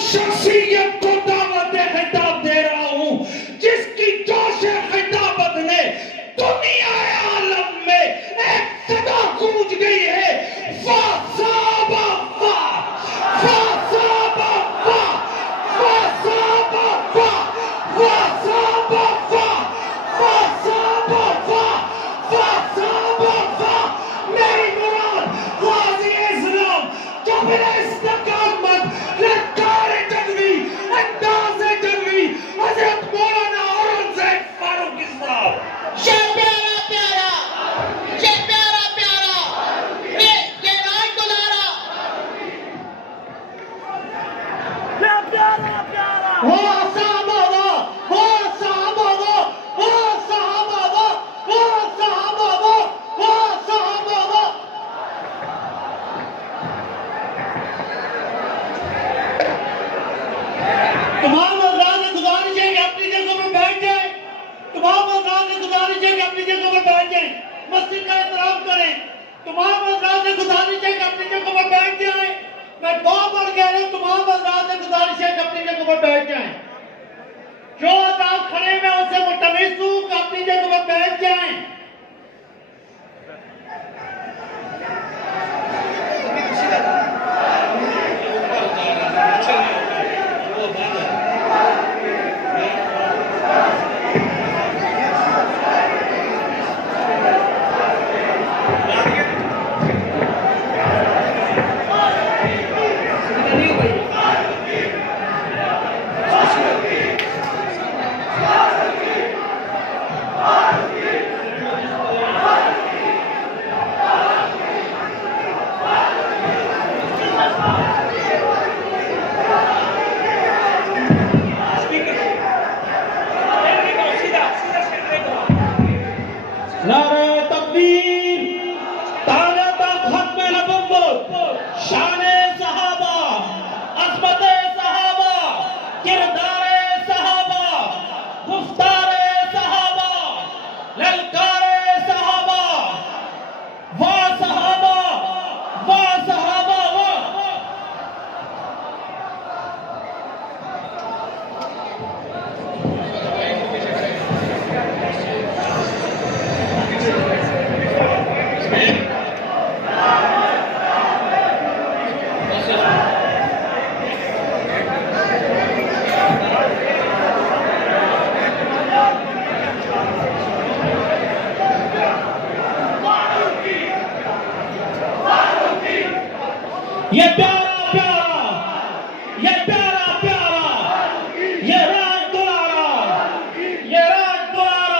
شخصیت کو دعوت خطاب دے رہا ہوں جس کی جوش خطابت نے دنیا عالم میں ایک صدا گونج گئی ہے، فَصَابَ فَا فَصَابَ فَا فَصَابَ فَا فَصَابَ فَا فَصَابَ فَا فَصَابَ فَا۔ میری مراد غازی اسلام جبل استقامت للکار جنوی انداز جنوی حضرت مولانا اورنگزیب فاروقی صاحب۔ یہ پیارا پیارا، یہ پیارا پیارا، یہ راج دلارا، یہ پیارا پیارا، ہو صحابہ وہ، ہو صحابہ وہ، ہو صحابہ وہ، ہو صحابہ وہ، ہو صحابہ وہ۔ تمام حضرات سے گزارش ہے کہ اپنی جگہوں پر بیٹھ جائیں، تمام حضرات سے گزارش ہے کہ اپنی جگہوں پر بیٹھ جائیں، مسجد کا احترام کریں، تمام حضرات سے گزارش ہے کہ اپنی جگہوں پر بیٹھ جائیں۔ میں دعا پڑھ کہہ رہا ہوں، تمام حضرات سے گزارش ہے کہ اپنی جگہوں پر بیٹھ جائیں۔ جو حضرات کھڑے میں ان سے ملتمس ہوں کہ اپنی جگہوں پر بیٹھ جائیں۔ نعرہ تکبیر، طالب ختم نبوت، شان صحابہ، عظمت صحابہ، کردار صحابہ، گفتار صحابہ، للکار صحابہ، واہ صحابہ، واہ صحابہ، واہ۔ یہ پیارا پیارا، یہ پیارا پیارا، یہ راج دلارا، یہ راج دلارا۔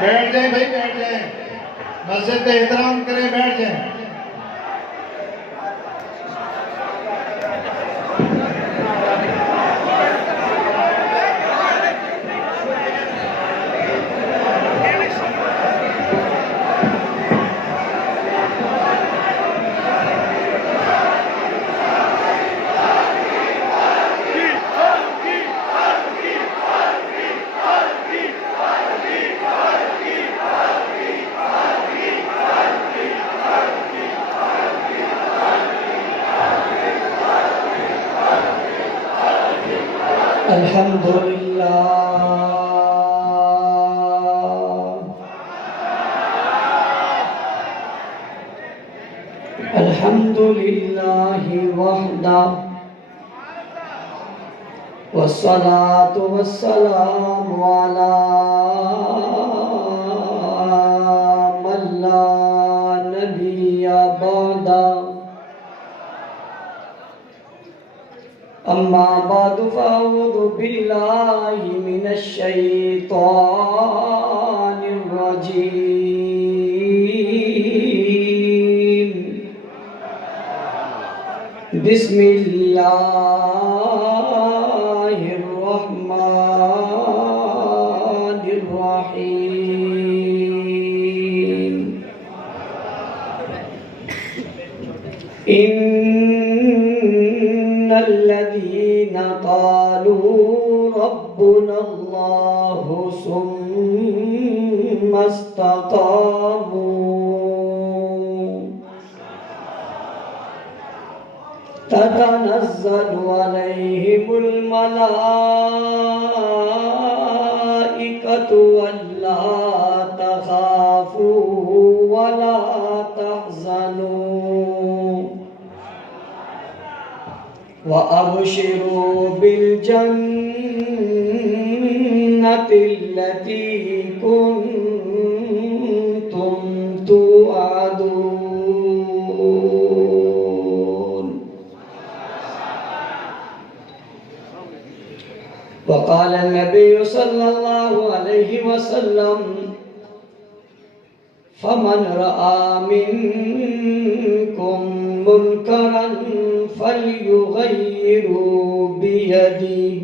بیٹھ جائیں بھائی، بیٹھ جائیں، مسجد کا احترام کریں، بیٹھ جائیں۔ الحمدللہ الحمدللہ وحدہ والصلاة والسلام علی من لا نبی بعدہ اما بعد فاعوذ باللہ من الشيطان الرجيم بسم الله الرحمن الرحيم إن الذين قالوا ربنا الله ثم استقاموا تتنزل عليهم الملائكة ألا تخافوا ولا تحزنوا وأبشروا بالجنة التي كنتم توعدون. وقال النبي صلى الله عليه وسلم فمن رأى منكم منكرا فليغيروا بيده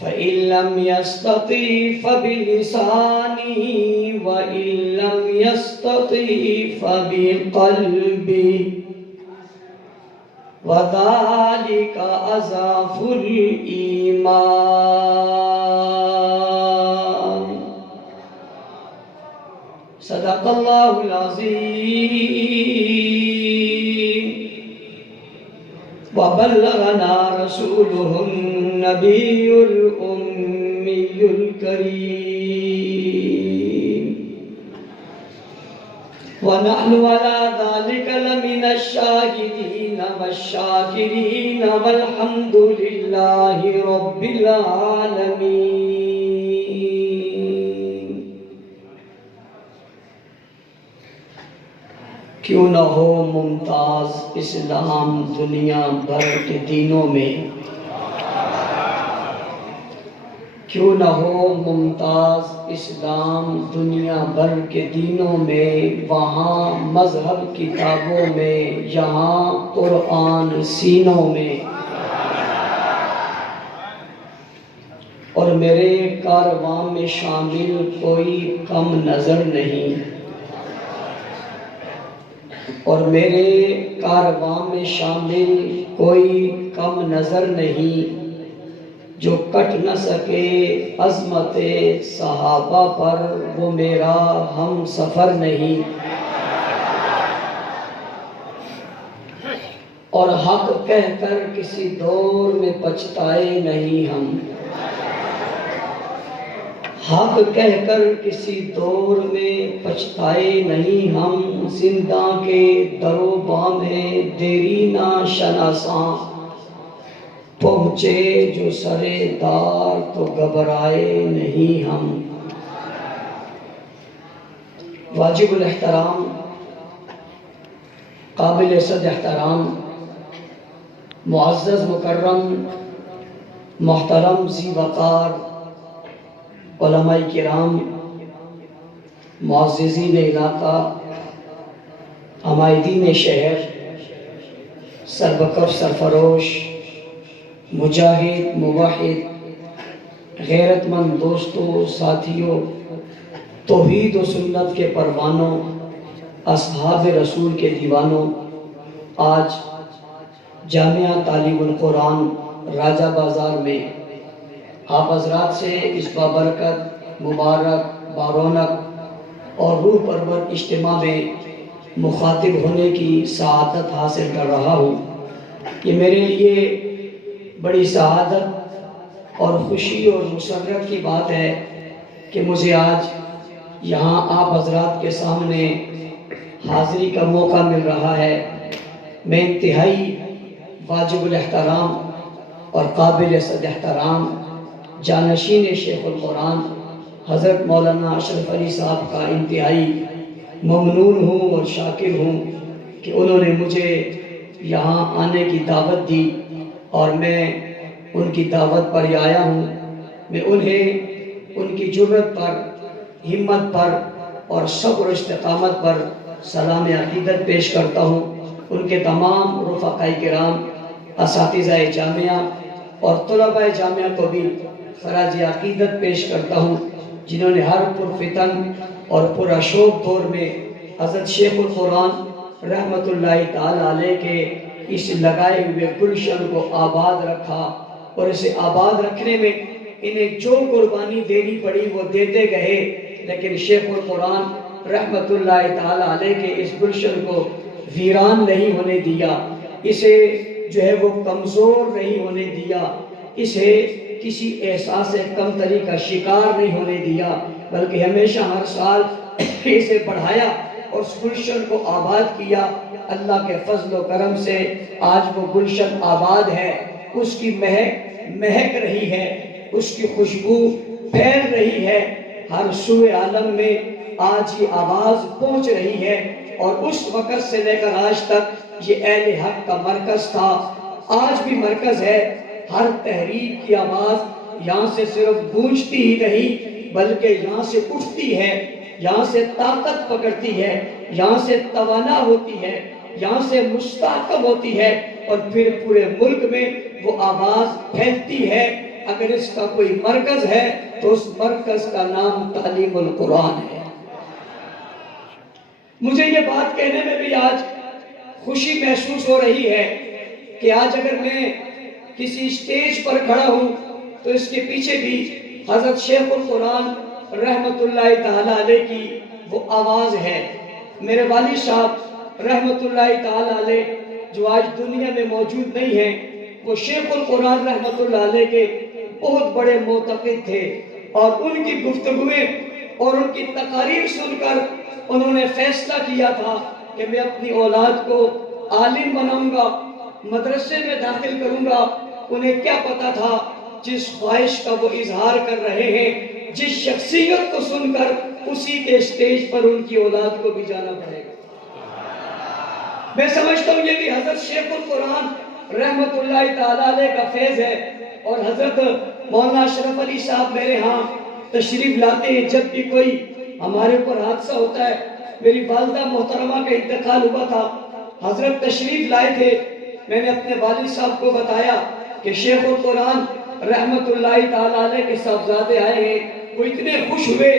فإن لم يستطع فبلسانه وإن لم يستطع فبقلبه وذلك أضعف الإيمان. صدق الله العظيم وبلغنا رسوله النبي الأمي الكريم ونحن على ذلك لمن الشاهدين والشاكرين والحمد لله رب العالمين. کیوں نہ ہو ممتاز اسلام دنیا بھر کے دینوں میں، کیوں نہ ہو ممتاز اسلام دنیا بھر کے دینوں میں، وہاں مذہب کتابوں میں، یہاں قرآن سینوں میں، اور میرے کارواں میں شامل کوئی کم نظر نہیں، اور میرے کارواں میں شامل کوئی کم نظر نہیں جو کٹ نہ سکے عظمت صحابہ پر، وہ میرا ہم سفر نہیں، اور حق کہہ کر کسی دور میں پچھتائے نہیں ہم، حق کہہ کر کسی دور میں پچھتائے نہیں ہم، زندہ کے در و بام ہے دیرینہ شناساں، پہنچے جو سرے دار تو گھبرائے نہیں ہم۔ واجب الاحترام، قابل صد احترام، معزز مکرم، محترم ذی وقار علماء کرام، معززین علاقہ، عمائدین شہر، سربکف سرفروش، مجاہد موحد، غیرت مند دوستوں، ساتھیوں، توحید و سنت کے پروانوں، اصحاب رسول کے دیوانوں، آج جامعہ تعلیم القرآن راجہ بازار میں آپ حضرات سے اس بابرکت، مبارک، بارونق اور روح پرور اجتماع میں مخاطب ہونے کی سعادت حاصل کر رہا ہوں۔ یہ میرے لیے بڑی سعادت اور خوشی اور مسرت کی بات ہے کہ مجھے آج یہاں آپ حضرات کے سامنے حاضری کا موقع مل رہا ہے۔ میں انتہائی واجب الاحترام اور قابل صد احترام جانشین شیخ القرآن حضرت مولانا اشرف علی صاحب کا انتہائی ممنون ہوں اور شاکر ہوں کہ انہوں نے مجھے یہاں آنے کی دعوت دی اور میں ان کی دعوت پر آیا ہوں۔ میں انہیں ان کی جرت پر، ہمت پر اور صبر و استقامت پر سلام عقیدت پیش کرتا ہوں۔ ان کے تمام رفقائے کرام، اساتذہ جامعہ اور طلباء جامعہ کو بھی خراج عقیدت پیش کرتا ہوں، جنہوں نے ہر پرفتن اور پراشوب دور میں حضرت شیخ القرآن رحمت اللہ تعالی علیہ کے اس لگائے ہوئے گلشن کو آباد رکھا، اور اسے آباد رکھنے میں انہیں جو قربانی دینی پڑی وہ دیتے گئے، لیکن شیخ القرآن رحمت اللہ تعالی علیہ کے اس گلشن کو ویران نہیں ہونے دیا، اسے جو ہے وہ کمزور نہیں ہونے دیا، اسے کسی احساس کمتری کا شکار نہیں ہونے دیا، بلکہ ہمیشہ ہر سال اسے بڑھایا اور اس گلشن کو آباد کیا۔ اللہ کے فضل و کرم سے آج وہ گلشن آباد ہے، اس کی مہک رہی ہے، اس کی خوشبو پھیل رہی ہے، ہر سوئے عالم میں آج یہ آواز پہنچ رہی ہے، اور اس وقت سے لے کر آج تک یہ اہل حق کا مرکز تھا، آج بھی مرکز ہے۔ ہر تحریک کی آواز یہاں سے صرف گونجتی ہی نہیں بلکہ یہاں سے اٹھتی ہے، یہاں سے طاقت پکڑتی ہے، یہاں سے توانا ہوتی ہے، یہاں سے مستحکم ہوتی ہے، اور پھر پورے ملک میں وہ آواز پھیلتی ہے۔ اگر اس کا کوئی مرکز ہے تو اس مرکز کا نام تعلیم القرآن ہے۔ مجھے یہ بات کہنے میں بھی آج خوشی محسوس ہو رہی ہے کہ آج اگر میں کسی اسٹیج پر کھڑا ہوں تو اس کے پیچھے بھی حضرت شیخ القرآن رحمت اللہ تعالی علیہ کی وہ آواز ہے۔ میرے والد صاحب رحمت اللہ تعالی علیہ جو آج دنیا میں موجود نہیں ہیں، وہ شیخ القرآن رحمت اللہ علیہ کے بہت بڑے معتقد تھے، اور ان کی گفتگویں اور ان کی تقاریر سن کر انہوں نے فیصلہ کیا تھا کہ میں اپنی اولاد کو عالم بناؤں گا، مدرسے میں داخل کروں گا۔ انہیں کیا پتا تھا جس خواہش کا وہ اظہار کر رہے ہیں، جس شخصیت کو سن کر اسی کے اسٹیج پر ان کی اولاد کو بھی جانا پڑے گا۔ میں سمجھتا ہوں یہ بھی حضرت شیخ القرآن رحمت اللہ تعالی علیہ کا فیض ہے، اور حضرت مولانا اشرف علی صاحب میرے ہاں تشریف لاتے ہیں جب بھی کوئی ہمارے اوپر حادثہ ہوتا ہے۔ میری والدہ محترمہ کا انتقال ہوا تھا، حضرت تشریف لائے تھے، میں نے اپنے والد صاحب کو بتایا کہ شیخ القرآن رحمت اللہ تعالی علیہ کے صاحبزادے آئے ہیں۔ وہ اتنے خوش ہوئے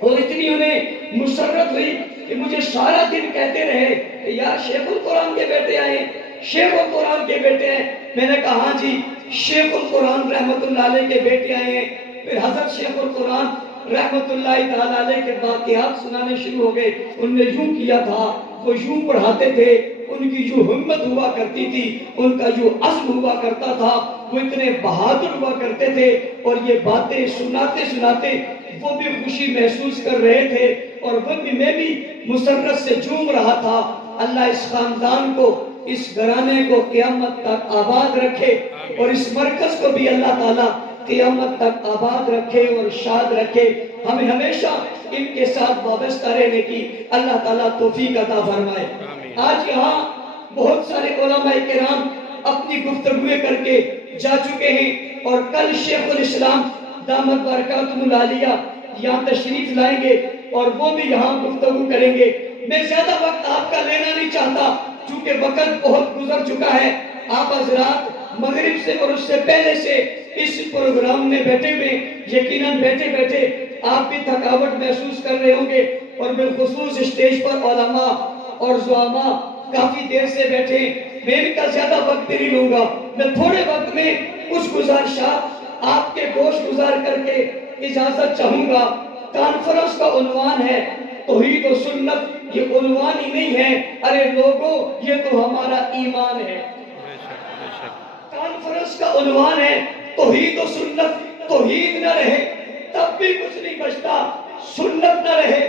اور اتنی انہیں مسرت ہوئی کہ مجھے سارا دن کہتے رہے کہ یار شیخ القرآن کے بیٹے آئے ہیں، شیخ القرآن کے بیٹے ہیں۔ میں نے کہا ہاں جی شیخ القرآن رحمت اللہ علیہ کے بیٹے آئے ہیں۔ پھر حضرت شیخ القرآن رحمت اللہ تعالی علیہ کے واقعات سنانے شروع ہو گئے۔ ان نے یوں کیا تھا، وہ یوں پڑھاتے تھے، ان کی جو ہمت ہوا کرتی تھی، ان کا جو عزم ہوا کرتا تھا، وہ اتنے بہادر ہوا کرتے تھے، اور یہ باتیں سناتے سناتے وہ بھی خوشی محسوس کر رہے تھے، اور وہ بھی میں بھی مسرت سے جھوم رہا تھا۔ اللہ اس خاندان کو، اس گھرانے کو قیامت تک آباد رکھے، اور اس مرکز کو بھی اللہ تعالیٰ قیامت تک آباد رکھے اور شاد رکھے۔ ہمیں ہمیشہ ان کے ساتھ وابستہ رہنے کی اللہ تعالیٰ توفیق عطا فرمائے۔ آج یہاں بہت سارے علماء کرام اپنی گفتگویں کر کے جا چکے ہیں، اور کل شیخ الاسلام دامت برکاتہ العالیہ یہاں تشریف لائیں گے، اور وہ بھی یہاں گفتگو کریں گے۔ میں زیادہ وقت آپ کا لینا نہیں چاہتا چونکہ وقت بہت گزر چکا ہے۔ آپ حضرات مغرب سے اور اس سے پہلے سے اس پروگرام میں بیٹھے ہوئے، یقیناً بیٹھے بیٹھے آپ بھی تھکاوٹ محسوس کر رہے ہوں گے، اور بالخصوص اسٹیج پر علماء اور زعماء کافی دیر سے بیٹھے ہیں۔ میں ان کا زیادہ وقت نہیں لوں گا، میں تھوڑے وقت میں کچھ گزارشات آپ کے گوش گزار کر کے اجازت چاہوں گا۔ کانفرنس کا عنوان ہے توحید و سنت، یہ عنوان ہی نہیں ہے، ارے لوگوں یہ تو ہمارا ایمان ہے۔ کانفرنس کا عنوان ہے توحید و سنت۔ توحید نہ رہے تب بھی کچھ نہیں بچتا، سنت نہ رہے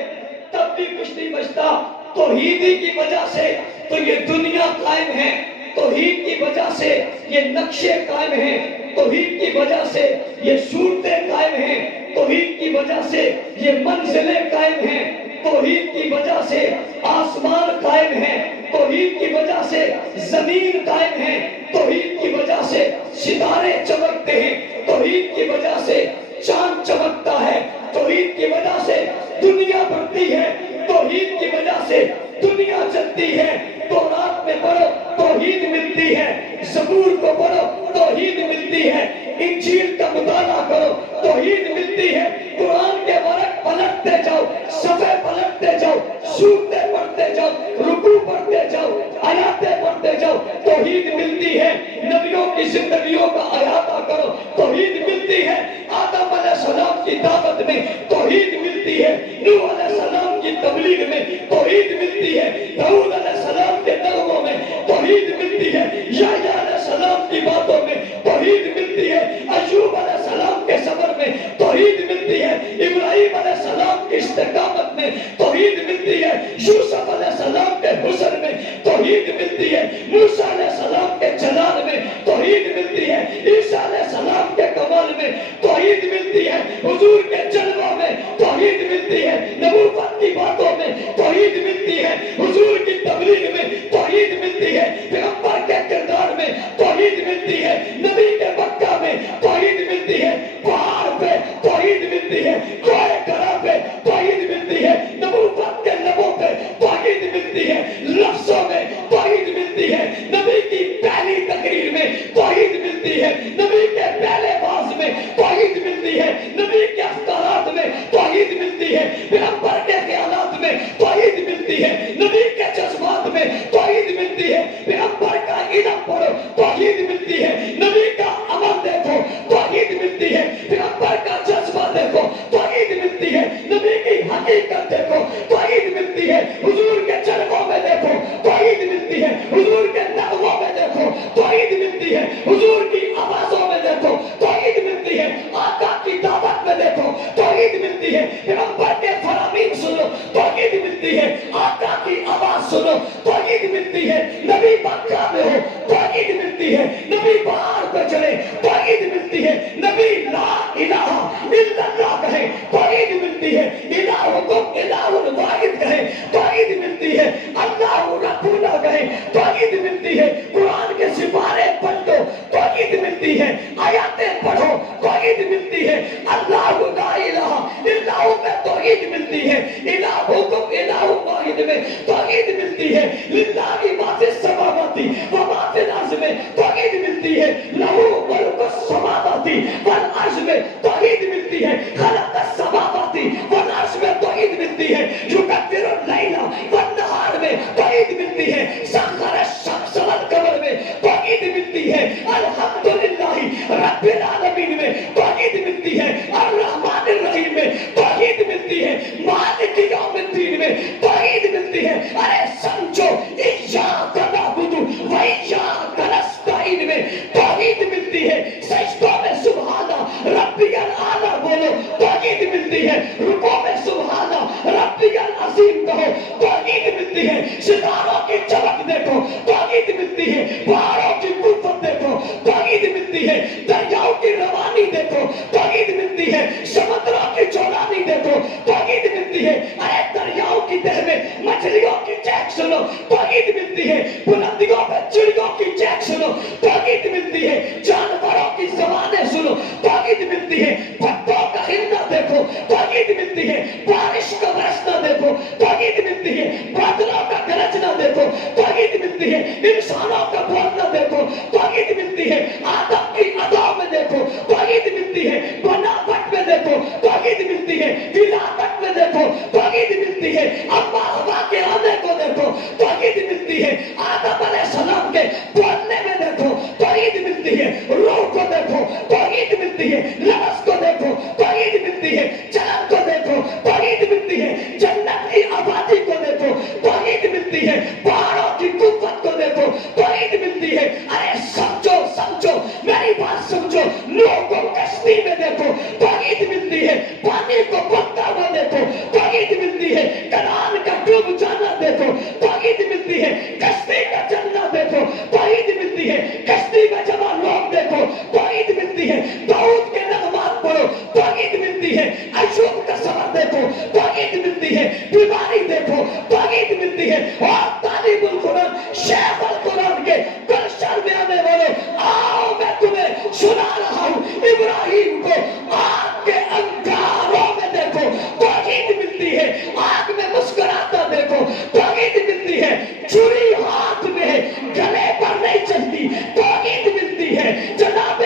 تب بھی کچھ نہیں بچتا۔ توحید کی وجہ سے تو یہ دنیا قائم ہے، توحید کی وجہ سے یہ نقشے قائم ہیں، توحید کی وجہ سے یہ صورتیں قائم ہیں، توحید کی وجہ سے یہ منزلیں قائم ہیں، توحید کی وجہ سے آسمان قائم ہے، توحید کی وجہ سے زمین قائم ہے، توحید کی وجہ سے ستارے چمکتے ہیں، توحید کی وجہ سے چاند چمکتا ہے، توحید کی وجہ سے دنیا بڑھتی ہے، توحید کی وجہ سے دنیا چلتی ہے۔ تورات میں پڑھو توحید ملتی ہے، زبور کو پڑھو توحید ملتی ہے، انجیل کا مطالعہ کرو توحید ملتی ہے، قرآن کے ورق پلٹتے جاؤ، صفحے پلٹتے جاؤ، سورتیں پڑھتے جاؤ، رکوع پڑھتے جاؤ، آیاتیں پڑھتے جاؤ، توحید ملتی ہے۔ نبیوں کی زندگیوں کا احاطہ کرو، توحید ملتی ہے۔ آدم علیہ السلام کی دعوت میں توحید ملتی ہے، نوح علیہ السلام کی تبلیغ میں توحید ملتی ہے، داؤد علیہ السلام کے نغموں میں توحید ملتی ہے، یحییٰ علیہ السلام کی باتوں میں توحید ملتی ہے، ایوب علیہ السلام کے صبر میں توحید ملتی ہے، ابراہیم علیہ السلام کی استقامت میں توحید ملتی ہے، یوسف علیہ السلام کے حسن میں توحید ملتی ہے، موسیٰ علیہ السلام کے جلال میں توحید ملتی ہے، عیسیٰ علیہ السلام کے کمال میں توحید ملتی ہے، حضور کے جلووں میں توحید ملتی ہے، نبوت کی باتوں میں توحید ملتی ہے، حضور کی تبلیغ میں توحید ملتی ہے، پیغمبر کے کردار میں توحید ملتی ہے، نبی کے مکہ میں توحید ملتی ہے، پہاڑ پہ توحید ملتی ہے، کوہ کرا پہ توحید ملتی ہے، نبوت کے لبوں پہ توحید ملتی ہے، لفظوں میں توحید ملتی ہے، نبی کی پہلی تقریر میں توحید ملتی ہے، نبی کے پہلے باز میں توحید ملتی ہے، نبی کے افطارات میں توحید ملتی ہے، پیغمبر کے خیالات میں توحید ملتی ہے، نبی کے جذبات میں توحید ملتی ہے، پیغمبر کا علم پڑھو توحید ملتی ہے، نبی کا عمل دیکھو توحید ملتی ہے، پیغمبر کا جذبہ دیکھو توحید ملتی ہے، نبی کی حقیقت دیکھو توحید ملتی ہے، حضور کے جلووں میں دیکھو توحید ملتی ہے، حضور کے نغموں میں دیکھو توحید ملتی ہے، حضور کی آوازوں میں دیکھو توحید ملتی ہے، آقا کی دعوت میں دیکھو توحید ملتی ہے، پیغمبر کے فرامین سنو توحید ملتی ہے، آقا کی آواز سنو توحید ملتی ہے، نبی مکہ میں ہو توحید ملتی ہے، نبی پہاڑ پہ چلے توحید ملتی ہے، نبی لا الہ الا اللہ کہے توحید ملتی ہے، الہکم الہ واحد کہے توحید ملتی ہے، اللہ ربنا کہے توحید ملتی ہے، قرآن کے سپارے پڑھ دو توحید ملتی ہے، آیاتیں پڑھو توحید ملتی ہے، اللہ لا الہ الا ہو میں توحید ملتی ہے، الہکم الہ واحد میں توحید ملتی ہے، للہ ما فی السماوات و ما فی الارض میں توحید ملتی ہے، لہو ملک السماوات والارض میں توحید ملتی ہے، خلق السماوات والارض میں توحید ملتی ہے، یکبر اللیل والنہار میں توحید ملتی ہے، سخر الشمس والقمر میں توحید ملتی ہے، الحمدللہ رب العالمین میں توحید ملتی ہے، الرحمن الرحیم میں توحید ملتی ہے، مالک یوم الدین میں توحید ملتی ہے، ارے سمجھو ایاک نعبد و ایاک نستعین میں توحید ملتی ہے، سجدوں میں سبحان ربی الاعلیٰ بولو توحید ملتی ہے، رکوع میں سبحان ربی العظیم کہو توحید ملتی ہے، ستاروں کی چمک دیکھو توحید ملتی ہے، پہاڑوں کی قوت دیکھو توحید ملتی ہے، دریاؤں کی روانی دیکھو توحید ملتی ہے، سمندروں کی چولانی دیکھو توحید ملتی ہے، ارے دریاؤں کی تہہ میں مچھلیوں کی چہک سنو توحید ملتی ہے، بلندیوں پہ چڑیوں کی چہک سنو توحید ملتی ہے، جانوروں کی زبانیں سنو توحید ملتی ہے، پتوں کا ہلنا دیکھو توحید ملتی ہے، بارش کا برسنا دیکھو توحید ملتی ہے، بادلوں کا گرجنا دیکھو توحید ملتی ہے، انسانوں کا بولنا دیکھو توحید ملتی ہے، آدم کی ادا میں دیکھو توحید ملتی ہے، بناوٹ میں دیکھو توحید ملتی ہے، ولادت میں دیکھو توحید ملتی ہے، اماں ہوا کے آنے کو دیکھو توحید ملتی ہے، آدم علیہ السلام کے بولنے میں دیکھو توحید ملتی ہے، روح کو دیکھو توحید ملتی ہے، لفظ کو دیکھو توحید ملتی ہے، چلن کو دیکھو توحید ملتی ہے، جنت کی آبادی کو دیکھو توحید ملتی ہے، پہاڑوں کی قوت کو دیکھو توحید ملتی ہے، ارے سمجھو سمجھو میری بات سمجھو، نوح کو کشتی میں دیکھو توحید ملتی ہے، پانی کو بہتا ہوا دیکھو توحید ملتی ہے، کنعان کا ڈوب جانا دیکھو توحید ملتی ہے، کشتی کا چلنا دیکھو توحید ملتی ہے، کشتی میں جمع لوگ دیکھو توحید ملتی ہے، داؤد کے نغمات پڑھو توحید ملتی ہے، ایوب کا صبر دیکھو توحید ملتی ہے، بیماری دیکھو توحید ملتی ہے، اور طالب القرآن شیخ القرآن کے گلشن میں آنے والے آؤ میں تمہیں سنا رہا ہوں، ابراہیم ابراہیم کو آگ کے انگاروں میں دیکھو توحید ملتی ہے، آگ میں مسکراتا دیکھو توحید ملتی ہے، چھری ہاتھ میں گلے پر نہیں چلتی توحید ملتی ہے، جناب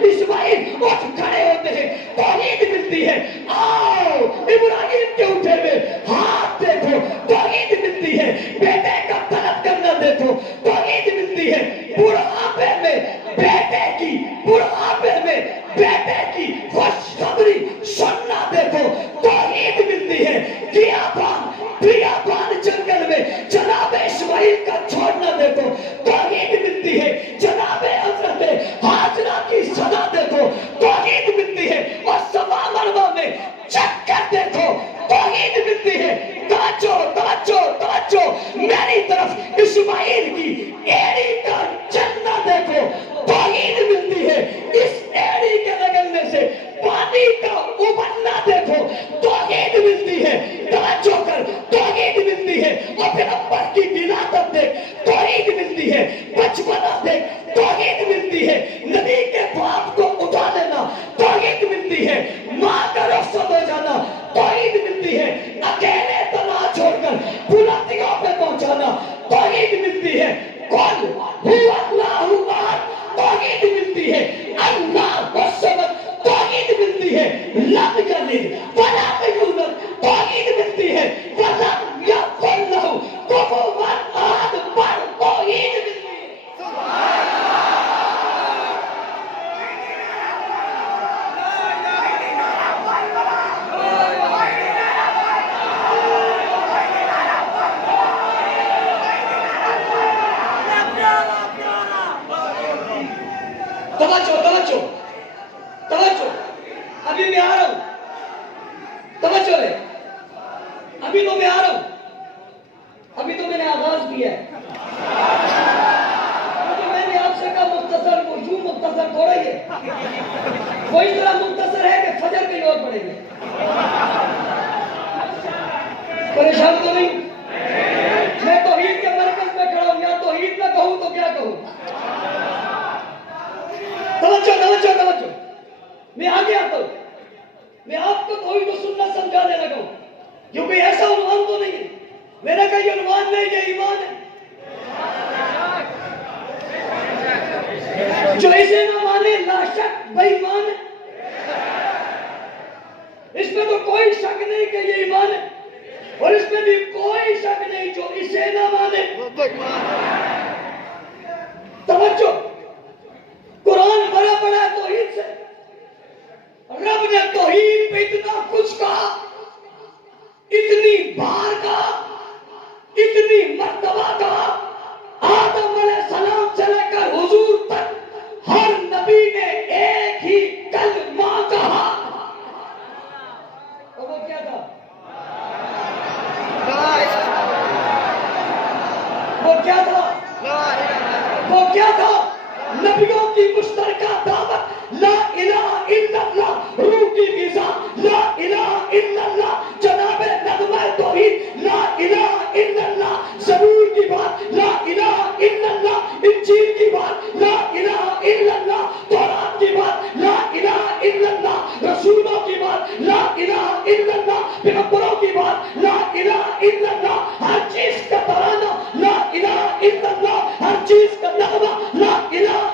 اسماعیل اٹھ کھڑے ہوتے ہیں توحید ملتی ہے، آؤ ابراہیم کے اٹھے میں ہاتھ دیکھو توحید ملتی ہے، بیٹے کا طلب کرنا دیکھو توحید ملتی ہے، بڑھاپے میں بیٹے کی خوشخبری سننا دیکھو توحید ملتی ہے، بیابان جنگل میں جناب اسماعیل کا چھوڑنا دیکھو توحید ملتی ہے، جناب حضرت ہاجرہ کی صدا دیکھو توحید ملتی ہے، اور صفا مروہ میں چکر دیکھو توحید ملتی ہے۔ توجہ میری طرف اسماعیل کی ایڑی کا چلنا دیکھو توحید ملتی ہے، اس ایڑی کے رگڑنے سے پانی کا ابلنا دیکھو توحید ملتی ہے، توجہ کر توحید ملتی ہے، اور پھر ابر کی ولادت دیکھ توحید ملتی ہے، بچپنا دیکھ توحید ملتی ہے، نبی کے باپ کو اٹھا لینا توحید ملتی ہے، ماں کا رخصت ہو جانا توحید ملتی ہے، اکیلے تنہا چھوڑ کر بلندیوں پہ پہنچانا توحید ملتی ہے، قل هو اللہ احد توحید ملتی ہے، اللہ الصمد توحید ملتی ہے، لم یلد ولم یولد توحید ملتی ہے، ولم یکن لہ کفوا احد پر توحید ملتی ہے۔ توجہ ابھی میں آ رہا ہوں، توجہ ہے ابھی تو میں آ رہا ہوں، ابھی تو میں نے آغاز کیا ہے، میں نے آپ سے کہا مختصر کو یوں مختصر تھوڑا ہی ہے، وہ اس طرح مختصر ہے کہ فجر کہیں اور پڑھیں گے، پریشان تو نہیں؟ میں توحید کے مرکز میں کھڑا ہوں، یا توحید میں کہوں تو کیا کہوں؟ توجہ میں آگے آتا ہوں، میں آپ کو توحید و سنت سمجھانے لگا ہوں، یہ کوئی ایسا عنوان تو نہیں ہے، میں نے کہا یہ عنوان نہیں، یہ ایمان ہے، جو اسے نہ مانے لا شک بے ایمان ہے، اس میں تو کوئی شک نہیں کہ یہ ایمان ہے، اور اس میں بھی کوئی شک نہیں جو اسے نہ مانے توجہ، قرآن بڑا بڑا توحید سے، رب نے توحید پہ اتنا کچھ کہا، اتنی بار کہا، اتنی مرتبہ کہا، آدم علیہ السلام سے لے کر حضور تک ہر نبی نے ایک ہی کلمہ کہا، اور وہ کیا تھا؟ وہ کیا تھا؟ نبیوں کی مشترکہ دعوت، لا الہ الا اللہ، روح کی غذا، لا الہ الا اللہ، جناب نغمہ توحید، لا الہ الا اللہ، زبور کی بات، لا الہ الا اللہ، انجیل کی بات، لا الہ الا اللہ، تورات کی بات، لا الہ الا اللہ، رسولوں کی بات، لا الہ الا اللہ، پیغمبروں کی بات، لا الہ الا اللہ، ہر چیز کا ترانہ، لا الہ الا اللہ، ہر چیز